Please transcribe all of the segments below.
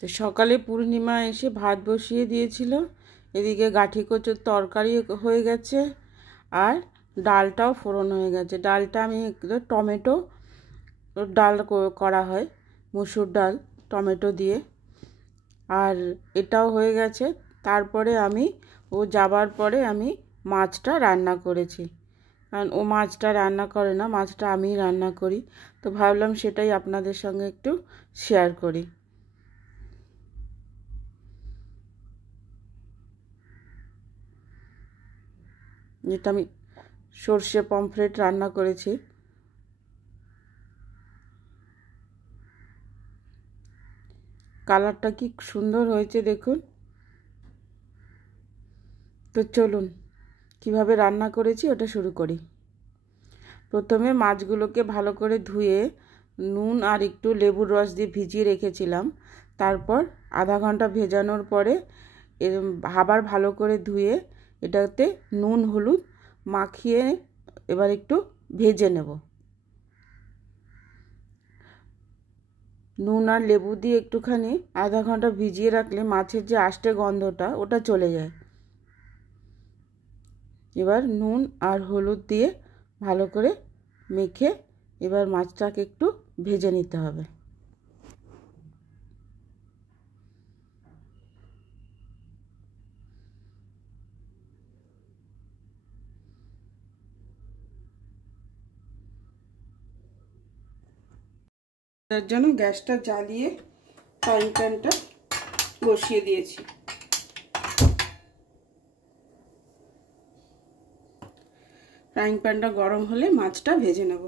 তো সকালে পূর্ণিমা এসে ভাত বসিয়ে দিয়েছিল, এদিকে গাঠি কচুর তরকারি হয়ে গেছে আর ডালটাও ফোড়ন হয়ে গেছে। ডালটা আমি টমেটো ডাল করা হয়, মুসুর ডাল টমেটো দিয়ে, আর এটাও হয়ে গেছে। তারপরে ও যাবার পরে আমি মাছটা রান্না করেছি, কারণ ও মাছটা রান্না করে না, মাছটা আমিই রান্না করি। তো ভাবলাম সেটাই আপনাদের সঙ্গে একটু শেয়ার করি। যেটা আমি সর্ষে পমফ্রেট রান্না করেছি। কালারটা কি সুন্দর হয়েছে দেখুন। তো চলুন কিভাবে রান্না করেছি ওটা শুরু করি। প্রথমে মাছগুলোকে ভালো করে ধুয়ে নুন আর একটু লেবুর রস দিয়ে ভিজিয়ে রেখেছিলাম। তারপর আধা ঘন্টা ভেজানোর পরে আবার ভালো করে ধুয়ে এটাতে নুন হলুদ মাখিয়ে এবার একটু ভেজে নেব। নুন আর লেবু দিয়ে একটুখানি আধা ঘন্টা ভিজিয়ে রাখলে মাছের যে আষ্টে গন্ধটা ওটা চলে যায়। এবার নুন আর হলুদ দিয়ে ভালো করে মেখে এবার মাছটাকে একটু ভেজে নিতে হবে। তার জন্য গ্যাসটা জ্বালিয়ে ফ্রাইং প্যানটা বসিয়ে দিয়েছি। ফ্রাইং প্যানটা গরম হলে মাছটা ভেজে নেব।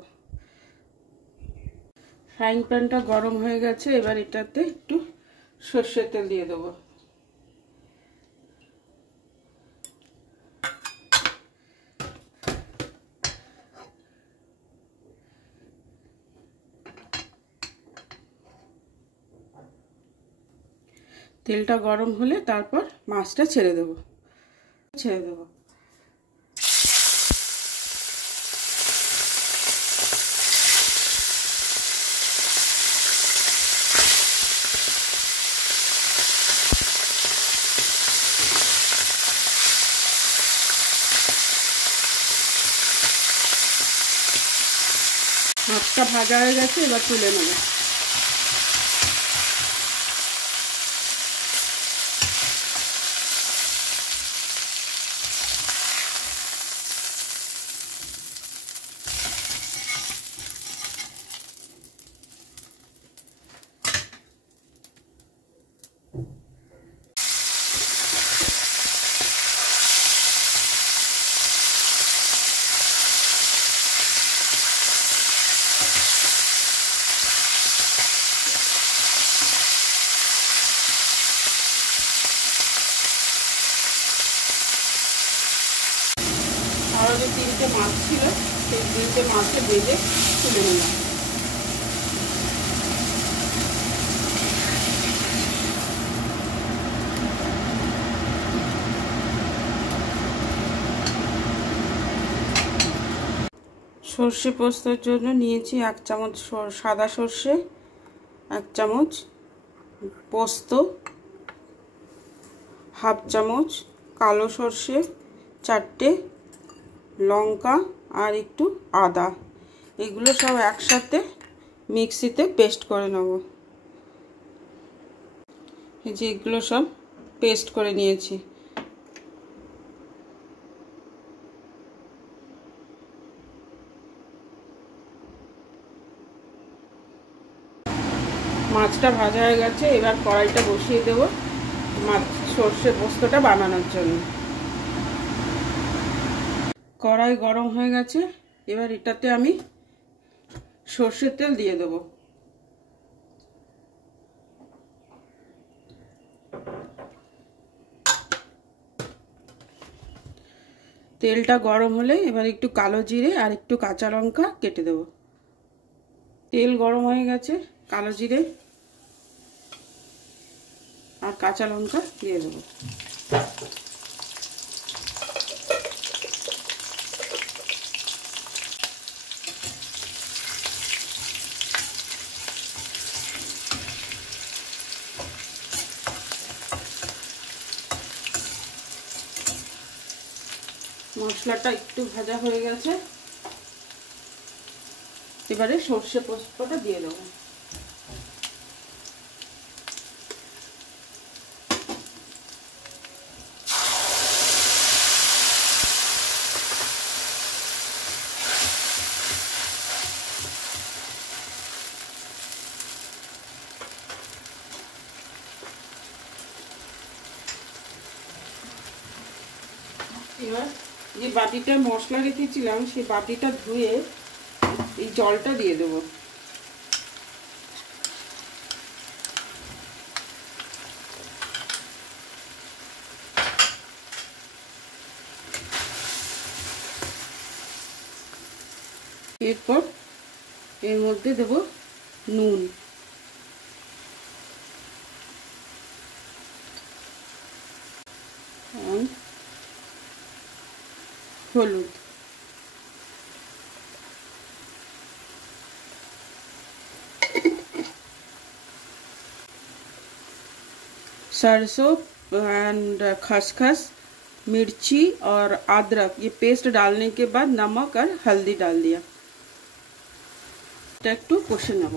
ফ্রাইং প্যানটা গরম হয়ে গেছে, এবার এটাতে একটু সর্ষের তেল দিয়ে দেবো। তেলটা গরম হলে তারপর মাছটা ছেড়ে দেবো। মাছটা ভাজা হয়ে গেছে, এবার তুলে নেব। আরও যে 3টে মাছ ছিল সেই 3টে মাছকে ভেজে তুলে নিলাম। সর্ষে পোস্তর জন্য নিয়েছি 1 চামচ সাদা সর্ষে, 1 চামচ পোস্ত, হাফ চামচ কালো সর্ষে, 4টে লঙ্কা আর একটু আদা। এগুলো সব একসাথে মিক্সিতে পেস্ট করে নেব। এই যে এগুলো সব পেস্ট করে নিয়েছি। মাছটা ভাজা হয়ে গেছে, এবার কড়াইটা বসিয়ে দেবো সর্ষে পোস্তটা বানানোর জন্য। কড়াই গরম হয়ে গেছে, এবার এটাতে আমি সর্ষের তেল দিয়ে দেবো। তেলটা গরম হলে এবার একটু কালো জিরে আর একটু কাঁচা লঙ্কা কেটে দেবো। তেল গরম হয়ে গেছে, কালো জিরে আর কাঁচা লঙ্কা দিয়ে দেবো। মশলাটা একটু ভাজা হয়ে গেছে, এবারে সর্ষে পোস্তটা দিয়ে দেবো। এবার যে বাটিটা মশলা রেখেছিলাম সেই বাটিটা ধুয়ে এই জলটা দিয়ে দেবো। এরপর এর মধ্যে দেব নুন, হলুদ, सरसों एंड खसखस, मिर्ची और अदरक ये पेस्ट डालने के बाद नमक और हल्दी डाल दिया। একটু কষে নেব।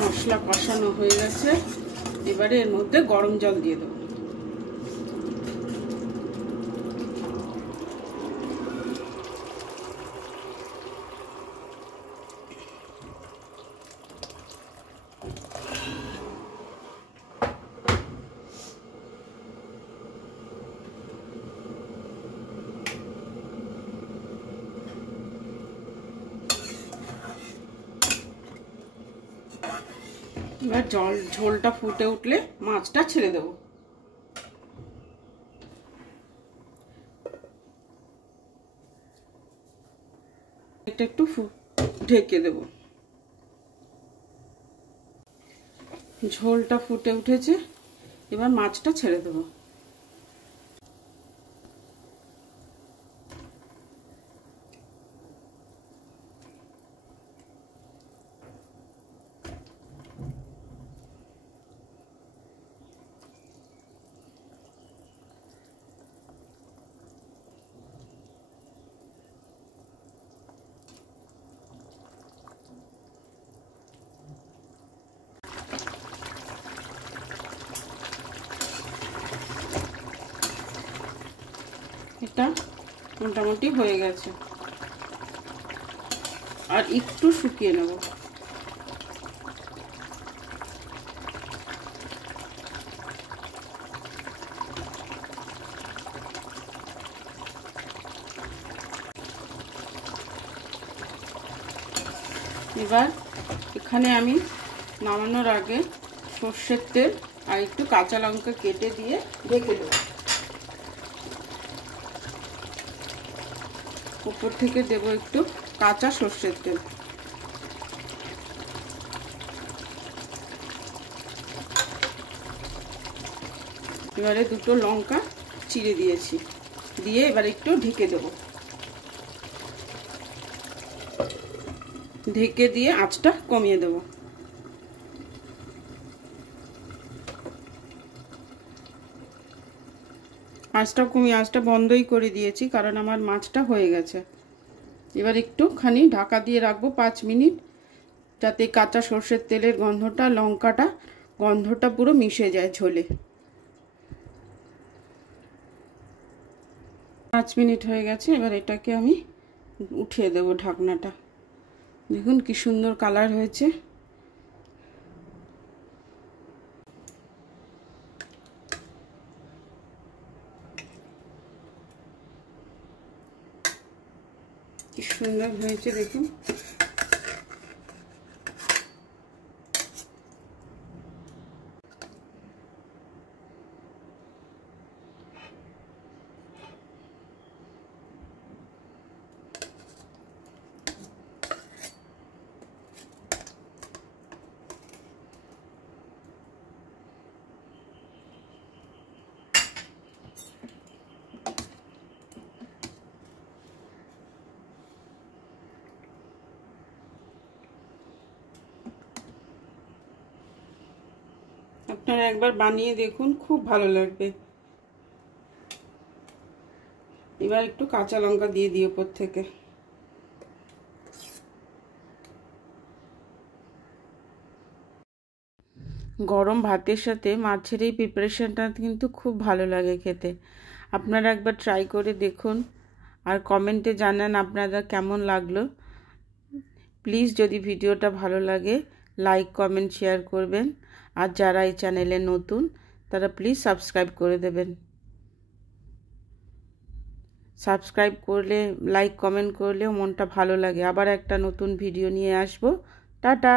মশলা কষানো হয়ে গেছে, এবারে এর মধ্যে গরম জল দিয়ে দেবো। এবার ঝোলটা ফুটে উঠলে মাছটা ছেড়ে দেবো। এটা একটু ঢেকে দেব। ঝোলটা ফুটে উঠেছে, এবার মাছটা ছেড়ে দেবো। এটা মোটামুটি হয়ে গেছে, আর একটু শুকিয়ে নেব। এবার এখানে আমি নামানোর আগে সর্ষের তেল আর একটু কাঁচা লঙ্কা কেটে দিয়ে ঢেকে দেব। উপর থেকে দেব একটু কাঁচা সর্ষের তেল। এবারে দুটো লঙ্কা চিড়ে দিয়েছি, দিয়ে এবার একটু ঢেকে দেব। ঢেকে দিয়ে আঁচটা কমিয়ে দেব। আঁচটা বন্ধই করে দিয়েছি, কারণ আমার মাছটা হয়ে গেছে। এবার একটুখানি ঢাকা দিয়ে রাখবো 5 মিনিট, যাতে কাঁচা সর্ষের তেলের গন্ধটা, লঙ্কাটা গন্ধটা পুরো মিশে যায় ঝোলে। 5 মিনিট হয়ে গেছে, এবার এটাকে আমি উঠিয়ে দেব ঢাকনাটা। দেখুন কি সুন্দর কালার হয়েছে। কি সুন্দর হয়েছে দেখুন। আপনারা একবার বানিয়ে দেখুন, খুব ভালো লাগবে। এবার একটু কাঁচা লঙ্কা দিয়ে দিই ওপর থেকে। গরম ভাতের সাথে মাছের এই প্রিপারেশনটা কিন্তু খুব ভালো লাগে খেতে। আপনারা একবার ট্রাই করে দেখুন আর কমেন্টে জানান আপনারা কেমন লাগলো। প্লিজ যদি ভিডিওটা ভালো লাগে লাইক কমেন্ট শেয়ার করবেন, আর যারা এই চ্যানেলে নতুন তারা প্লিজ সাবস্ক্রাইব করে দেবেন। সাবস্ক্রাইব করলে, লাইক কমেন্ট করলেও মনটা ভালো লাগে। আবার একটা নতুন ভিডিও নিয়ে আসবো। টাটা।